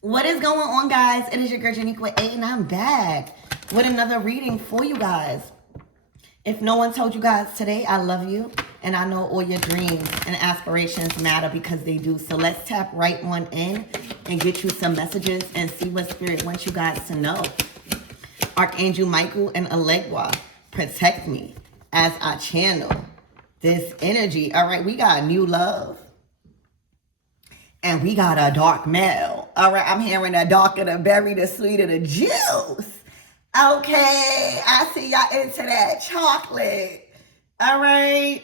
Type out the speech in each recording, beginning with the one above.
What is going on, guys? It is your girl Janique with A, and I'm back with another reading for you guys. If no one told you guys today, I love you, and I know all your dreams and aspirations matter because they do. So let's tap right on in and get you some messages and see what Spirit wants you guys to know. Archangel Michael and Allegra, protect me as I channel this energy. All right, we got new love. And we got a dark male. All right, I'm hearing the darker the berry, the sweeter the juice. Okay, I see y'all into that chocolate. All right.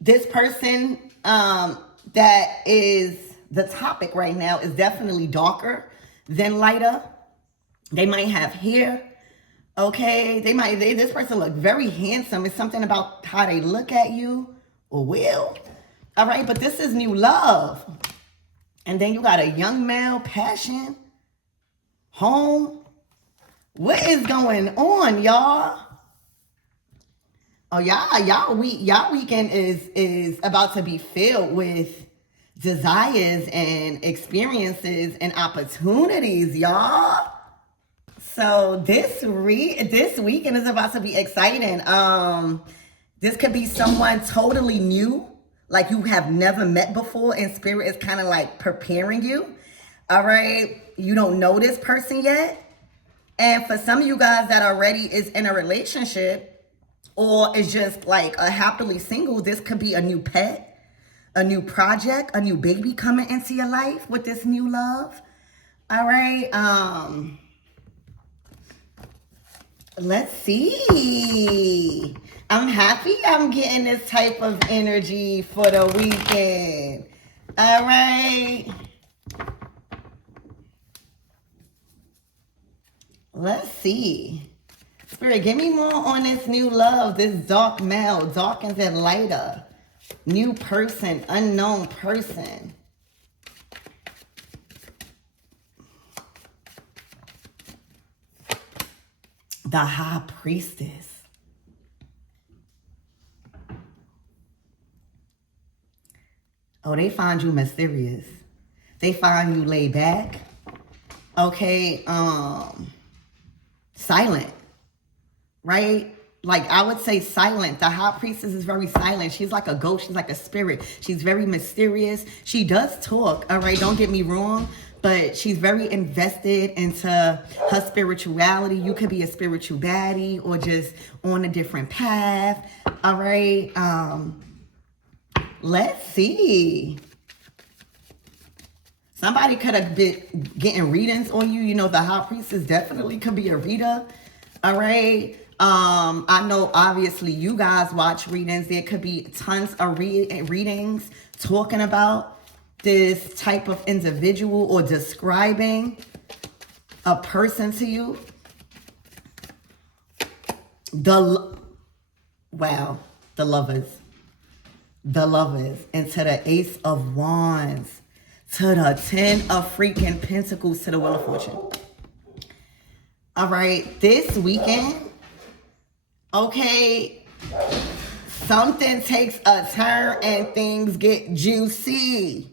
This person that is the topic right now is definitely darker than lighter. They might have hair. Okay, this person look very handsome. It's something about how they look at you or will. All right, but this is new love. And then you got a young male, passion, home. What is going on, y'all? Oh, y'all weekend is about to be filled with desires and experiences and opportunities, y'all. So this weekend is about to be exciting. This could be someone totally new, like you have never met before, and Spirit is kind of like preparing you. All right, you don't know this person yet, and for some of you guys that already is in a relationship or is just like a happily single, this could be a new pet, a new project, a new baby coming into your life with this new love. All right, let's see. I'm happy I'm getting this type of energy for the weekend. All right. Let's see. Spirit, give me more on this new love, this dark male, darkens and lighter. New person, unknown person. The High Priestess. Oh, they find you mysterious. They find you laid back. Okay, silent. Right? Like I would say silent. The High Priestess is very silent. She's like a ghost. She's like a spirit. She's very mysterious. She does talk, all right? Don't get me wrong. But she's very invested into her spirituality. You could be a spiritual baddie or just on a different path, all right? Let's see. Somebody could have been getting readings on you. You know, the High Priestess definitely could be a reader. All right. I know obviously you guys watch readings. There could be tons of readings talking about this type of individual or describing a person to you. The Lovers. The Lovers, and to the Ace of Wands, to the 10 of freaking Pentacles, to the Wheel of Fortune. All right, this weekend, okay, something takes a turn and things get juicy.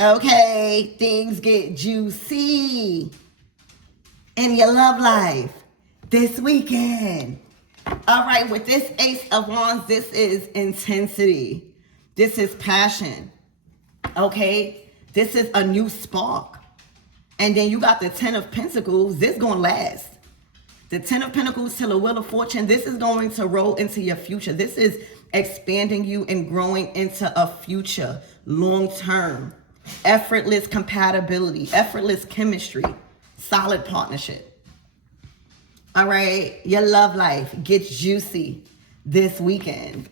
Okay, things get juicy in your love life this weekend. All right, with this Ace of Wands, this is intensity. This is passion. Okay, this is a new spark. And then you got the 10 of Pentacles. This going to last. The 10 of Pentacles to the Wheel of Fortune. This is going to roll into your future. This is expanding you and growing into a future long term. Effortless compatibility, effortless chemistry, solid partnership. All right, your love life gets juicy this weekend.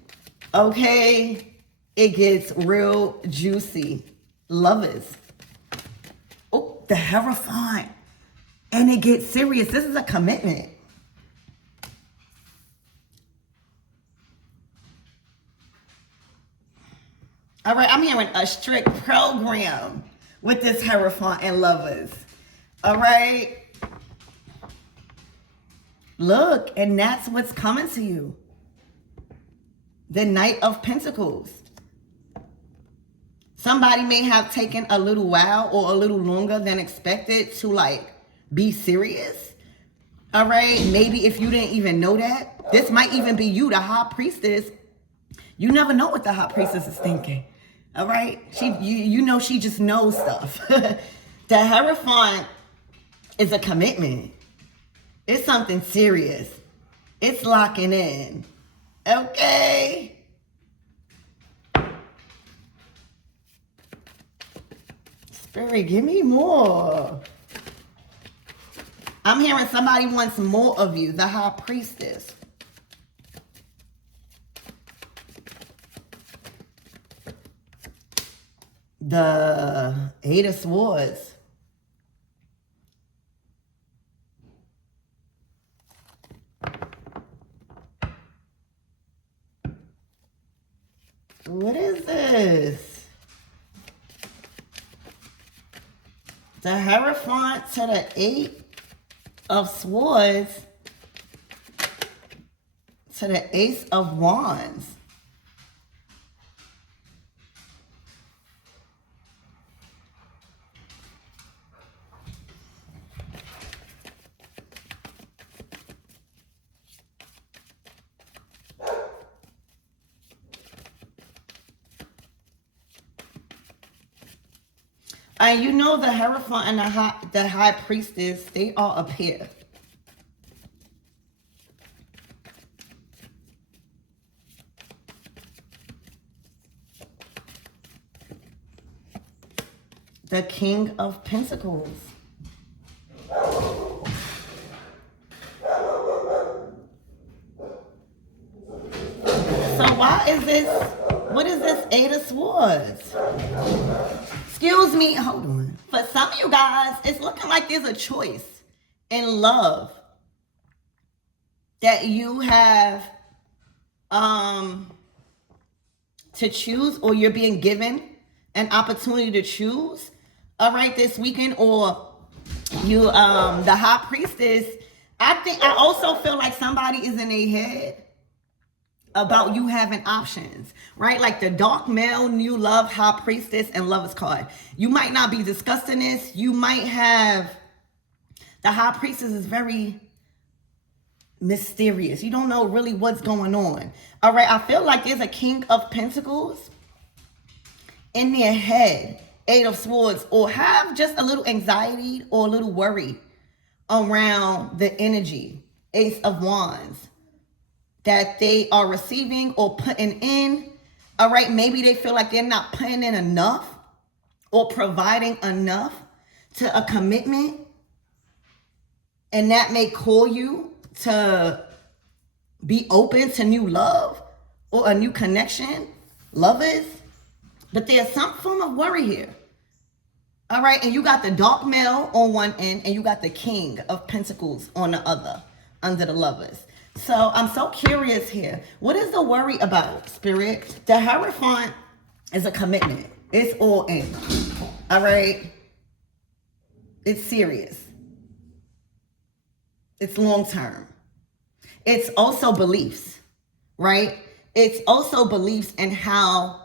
Okay, it gets real juicy. Lovers. Oh, the Hierophant. And it gets serious. This is a commitment. All right, I'm hearing a strict program with this Hierophant and Lovers. All right. Look, and that's what's coming to you. The Knight of Pentacles. Somebody may have taken a little while or a little longer than expected to like be serious. All right. Maybe if you didn't even know that, this might even be you, the high priestess. You never know what the high priestess is thinking. All right. You know, she just knows stuff. The Hierophant is a commitment. It's something serious. It's locking in. Okay. Spirit, give me more. I'm hearing somebody wants more of you, the high priestess. The Eight of Swords. What is this? The Hierophant to the Eight of Swords to the Ace of Wands. And you know the Hierophant and the High Priestess, they are up here. The King of Pentacles. So why is this, what is this Eight of Swords? Excuse me, hold on. For some of you guys, it's looking like there's a choice in love that you have to choose, or you're being given an opportunity to choose, all right, this weekend, or you, the High Priestess. I also feel like somebody is in their head about you having options, right? Like the Dark Male, New Love, High Priestess, and Lover's card. You might not be discussing this. You might have, the High Priestess is very mysterious. You don't know really what's going on. All right, I feel like there's a King of Pentacles in their head, Eight of Swords, or have just a little anxiety or a little worry around the energy, Ace of Wands, that they are receiving or putting in. All right, maybe they feel like they're not putting in enough or providing enough to a commitment, and that may call you to be open to new love or a new connection, lovers. But there's some form of worry here. All right, and you got the Dark Male on one end, and you got the King of Pentacles on the other, under the Lovers. So I'm so curious here. What is the worry about, Spirit? The Hierophant is a commitment. It's all in. All right? It's serious. It's long term. It's also beliefs, right? It's also beliefs in how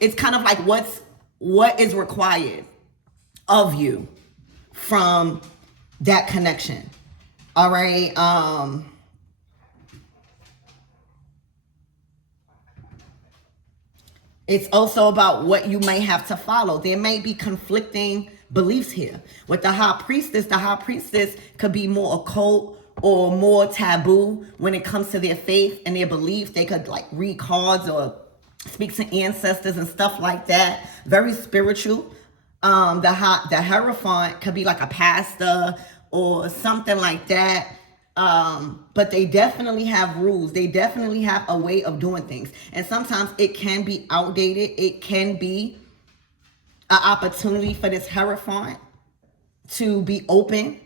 it's kind of like what is required of you from that connection. All right. It's also about what you may have to follow. There may be conflicting beliefs here. With the High Priestess could be more occult or more taboo when it comes to their faith and their belief. They could like read cards or speak to ancestors and stuff like that. Very spiritual. The Hierophant could be like a pastor or something like that. But they definitely have rules. They definitely have a way of doing things. And sometimes it can be outdated. It can be an opportunity for this Hierophant to be open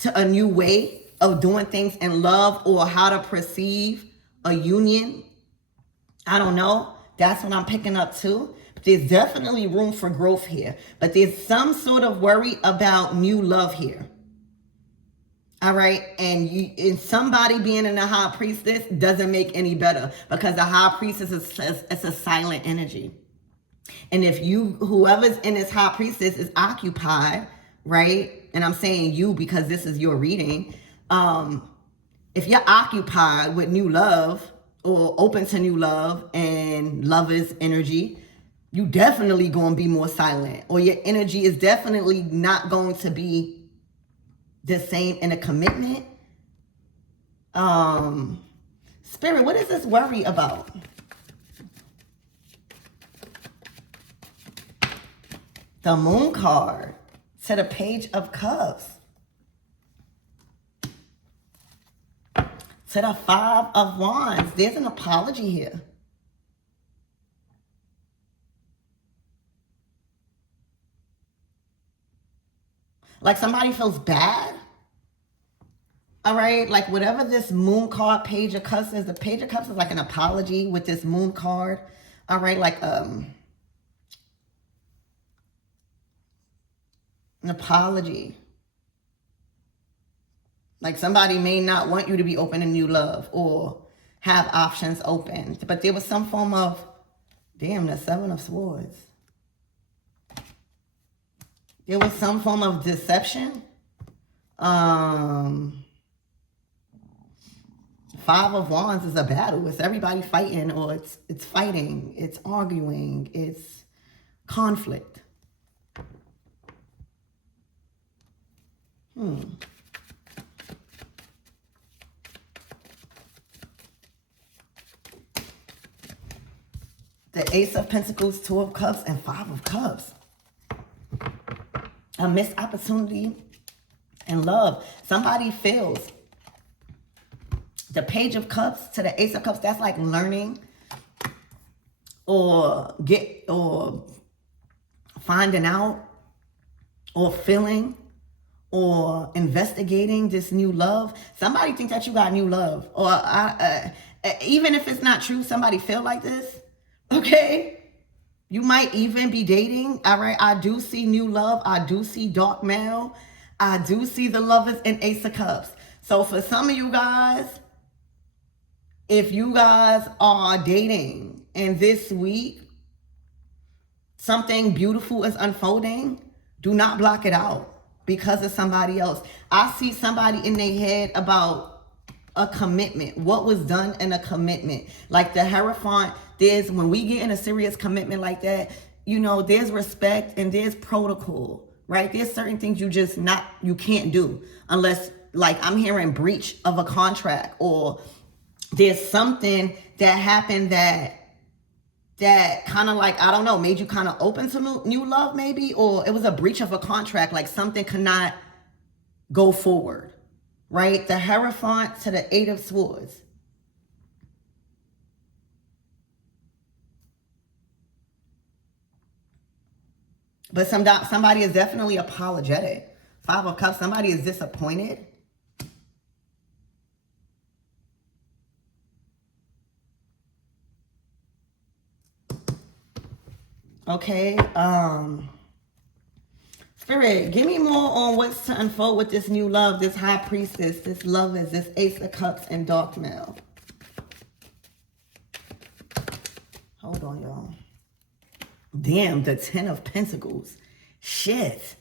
to a new way of doing things in love, or how to perceive a union. I don't know. That's what I'm picking up too. But there's definitely room for growth here. But there's some sort of worry about new love here. All right, and somebody being in the high priestess doesn't make any better, because the high priestess is it's a silent energy. And if whoever's in this high priestess is occupied, right? And I'm saying you because this is your reading. If you're occupied with new love or open to new love and lover's energy, you definitely going to be more silent, or your energy is definitely not going to be the same in a commitment. Spirit, what is this worry about? The Moon card to the Page of Cups. To the Five of Wands. There's an apology here. Like somebody feels bad. All right, like whatever this Moon card, Page of Cups is, the Page of Cups is like an apology with this Moon card. All right, like an apology. Like somebody may not want you to be open to new love or have options open, but there was some form of, damn, the Seven of Swords. There was some form of deception. Five of Wands is a battle. It's everybody fighting, or it's fighting, it's arguing, it's conflict. The Ace of Pentacles, Two of Cups, and Five of Cups. A missed opportunity in love. Somebody feels the Page of Cups to the Ace of Cups. That's like learning or finding out or feeling or investigating this new love. Somebody thinks that you got new love, or even if it's not true, somebody feel like this. Okay. You might even be dating. All right. I do see new love. I do see dark mail. I do see the Lovers and Ace of Cups. So for some of you guys, if you guys are dating and this week something beautiful is unfolding, do not block it out because of somebody else. I see somebody in their head about a commitment. What was done in a commitment? Like the Hierophant, when we get in a serious commitment like that, you know, there's respect and there's protocol, right? There's certain things you can't do unless, like, I'm hearing breach of a contract, or there's something that happened that kind of, like, I don't know, made you kind of open to new love maybe, or it was a breach of a contract, like something cannot go forward, right? The Hierophant to the Eight of Swords. But somebody is definitely apologetic. Five of Cups, somebody is disappointed. Okay, Spirit, give me more on what's to unfold with this new love, this High Priestess, this Lovers, this Ace of Cups, and Dark Mail. Hold on, y'all. Damn, the Ten of Pentacles. Shit.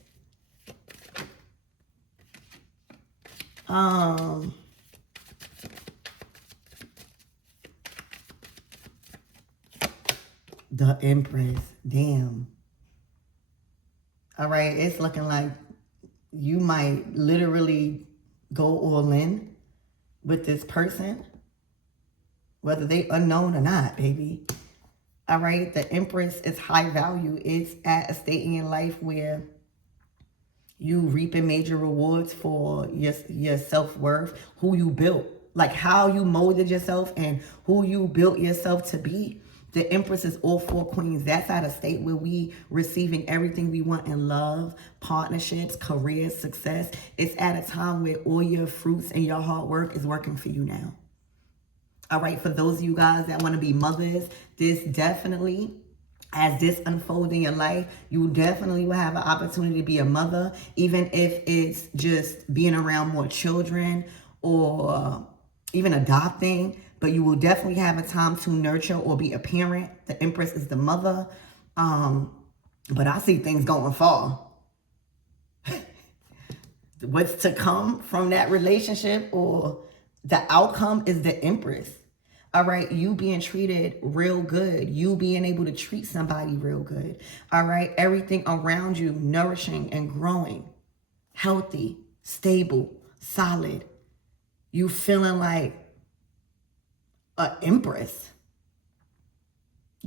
The Empress. Damn. All right, it's looking like you might literally go all in with this person, whether they unknown or not, baby. All right, the Empress is high value. It's at a state in your life where you reaping major rewards for your self-worth, who you built, like how you molded yourself and who you built yourself to be. The Empress is all four queens. That's at a state where we receiving everything we want in love, partnerships, career, success. It's at a time where all your fruits and your hard work is working for you now. All right, for those of you guys that want to be mothers, this definitely as this unfolds in your life, you definitely will have an opportunity to be a mother, even if it's just being around more children or even adopting. But you will definitely have a time to nurture or be a parent. The Empress is the mother. But I see things going far. What's to come from that relationship or the outcome is the Empress. All right, you being treated real good. You being able to treat somebody real good. All right, everything around you nourishing and growing, healthy, stable, solid. You feeling like an empress,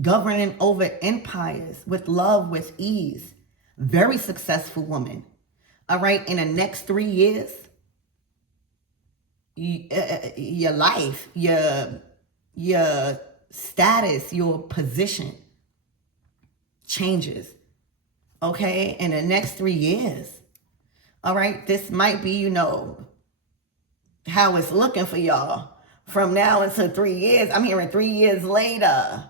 governing over empires with love, with ease. Very successful woman. All right, in the next 3 years, your life, your status, your position changes. Okay, in the next 3 years. All right, this might be, how it's looking for y'all from now until 3 years. I'm hearing 3 years later.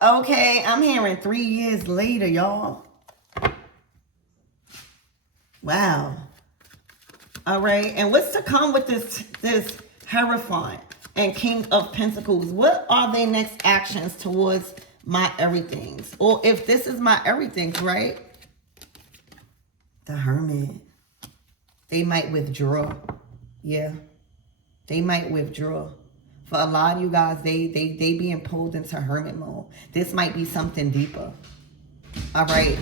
Okay, I'm hearing 3 years later, y'all. Wow. All right, and what's to come with this Hierophant and King of Pentacles? What are their next actions towards my everythings? Or if this is my everythings, right? The Hermit. They might withdraw. Yeah. They might withdraw. For a lot of you guys, they being pulled into hermit mode. This might be something deeper. All right.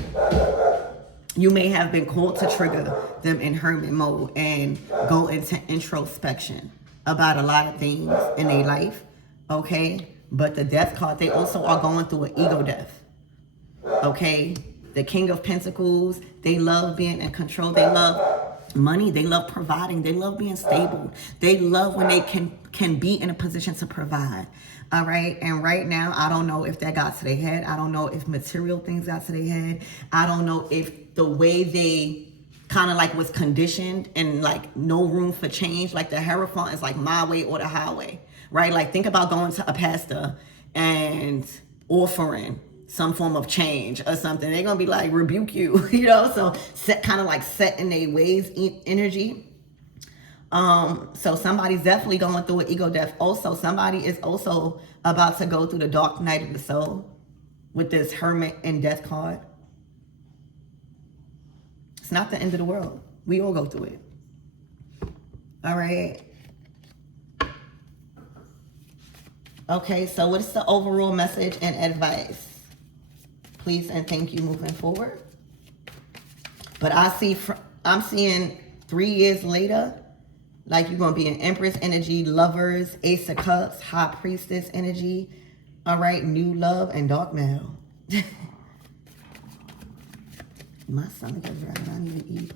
You may have been called to trigger them in hermit mode and go into introspection about a lot of things in their life. Okay. But the Death card, they also are going through an ego death. Okay. The King of Pentacles, they love being in control. They love money. They love providing. They love being stable. They love when they can be in a position to provide. All right. And right now, I don't know if that got to their head. I don't know if material things got to their head. I don't know if the way they kind of like was conditioned and like no room for change. Like the Hierophant is like my way or the highway, right? Like think about going to a pastor and offering some form of change or something. They're going to be like, rebuke you, so kind of like set in their ways energy. So somebody's definitely going through an ego death. Also, somebody is also about to go through the dark night of the soul with this Hermit and Death card. It's not the end of the world. We all go through it. All right. Okay, so what's the overall message and advice? Please and thank you moving forward. But I'm seeing 3 years later, like you're going to be an Empress energy, Lovers, Ace of Cups, High Priestess energy. All right, new love and dark mail. My stomach is running. I need to eat.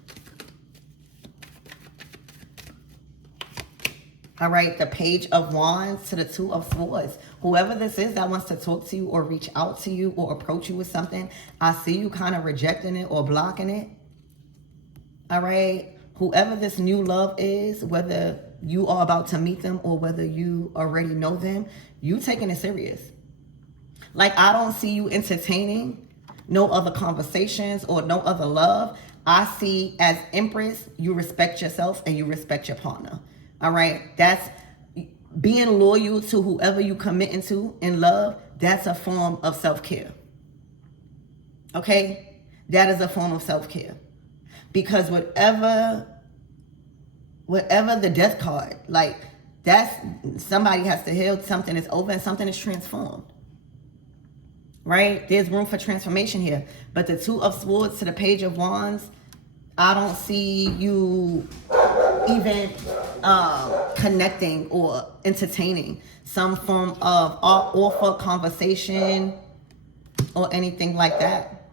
All right, the Page of Wands to the Two of Swords. Whoever this is that wants to talk to you or reach out to you or approach you with something, I see you kind of rejecting it or blocking it. All right. Whoever this new love is, whether you are about to meet them or whether you already know them, you taking it serious. Like I don't see you entertaining no other conversations or no other love. I see as Empress, you respect yourself and you respect your partner. All right. That's being loyal to whoever you committing to in love. That's a form of self-care. Okay. That is a form of self-care. Because whatever the Death card, like that's somebody has to heal, something is over and something is transformed. Right? There's room for transformation here. But the Two of Swords to the Page of Wands, I don't see you even connecting or entertaining some form of offer, conversation, or anything like that.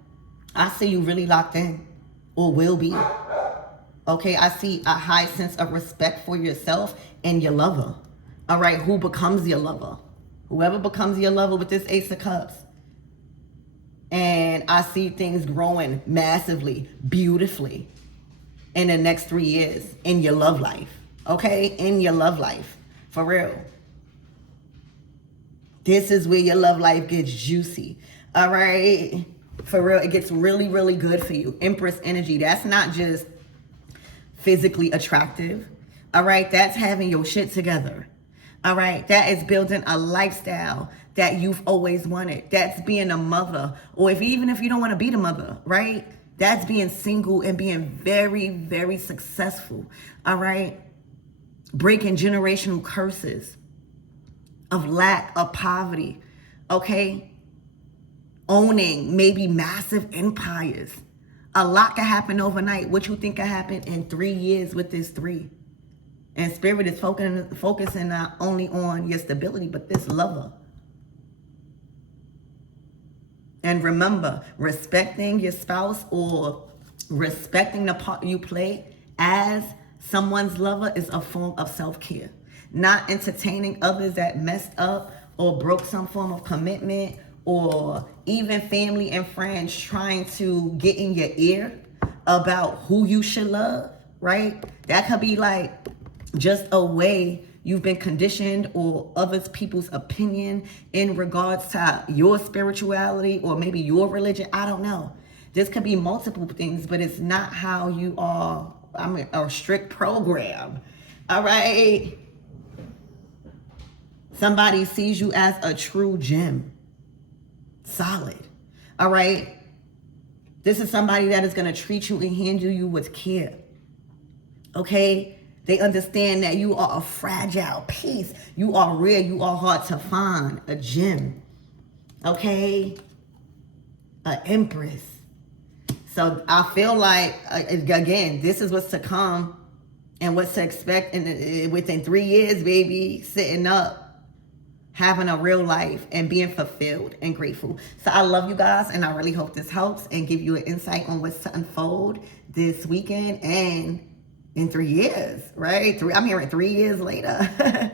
I see you really locked in. Or will be. Okay, I see a high sense of respect for yourself and your lover. All right, who becomes your lover? Whoever becomes your lover with this Ace of Cups. And I see things growing massively, beautifully in the next 3 years in your love life. Okay, in your love life. For real. This is where your love life gets juicy. All right. For real, it gets really, really good for you. Empress energy. That's not just physically attractive. All right. That's having your shit together. All right. That is building a lifestyle that you've always wanted. That's being a mother. Or even if you don't want to be the mother, right? That's being single and being very, very successful. All right. Breaking generational curses of lack, of poverty. Okay. Owning maybe massive empires. A lot can happen overnight. What you think can happen in 3 years with this 3? And Spirit is focusing not only on your stability, but this lover. And remember, respecting your spouse or respecting the part you play as someone's lover is a form of self-care. Not entertaining others that messed up or broke some form of commitment, or even family and friends trying to get in your ear about who you should love, right? That could be like just a way you've been conditioned, or other people's opinion in regards to your spirituality or maybe your religion. I don't know. This could be multiple things, but it's not how you are. I'm a strict program. All right. Somebody sees you as a true gem. Solid. All right. This is somebody that is going to treat you and handle you with care. Okay. They understand that you are a fragile piece. You are rare. You are hard to find. A gem. Okay. An empress. So I feel like, again, this is what's to come and what's to expect within 3 years, baby. Sitting up, having a real life and being fulfilled and grateful. So I love you guys, and I really hope this helps and give you an insight on what's to unfold this weekend and in 3 years, right? I'm hearing 3 years later.